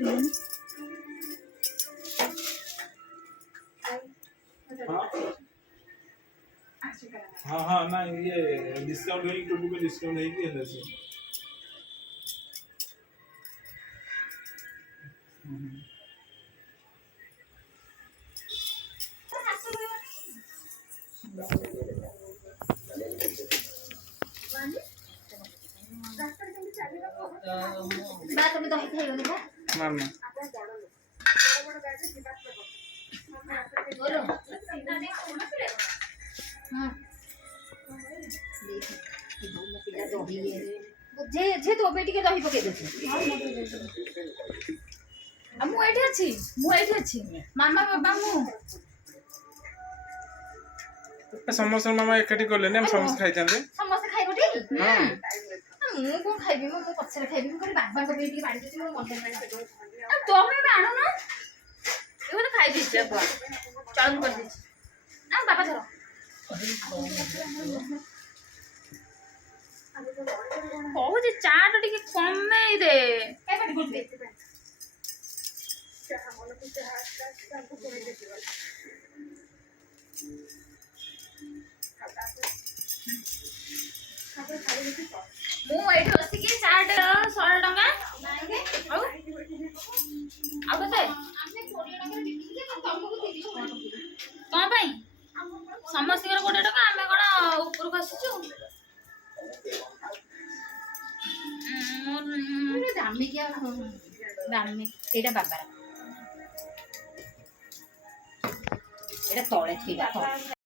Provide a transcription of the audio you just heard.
हाँ हाँ ना ये डिस्काउंट है टोटू का डिस्काउंट है कि है से बात में दही खाइयो ना मामा बोलो हां जे जे तो बेटी के दही पके देछ मु एठी अछि मामा बाबा मु समस्त मामा एकठी करले हम समस्त खाइतांदे समस्त खाइबो टी हां मु को खाइबी मु पछरे खाइबी मु करे बाबा को बेटी बाड़ी देछ मु मन नहीं तो मैं आनो ना एगो तो खाइ दिछ अपन चालू कर दिछ ना बाबा धरो कहू जे चाट टिके कमे दे काय बाटी गुडबे मु एठी बसी के चाट 100 टका आ कते हमने 20 टका बिकि के तमको 30 टका कौन भाई समस्त 20 टका आमे कोन ऊपर को आसीचु दामी क्या दामी एटा बाबा एटा तळे थिला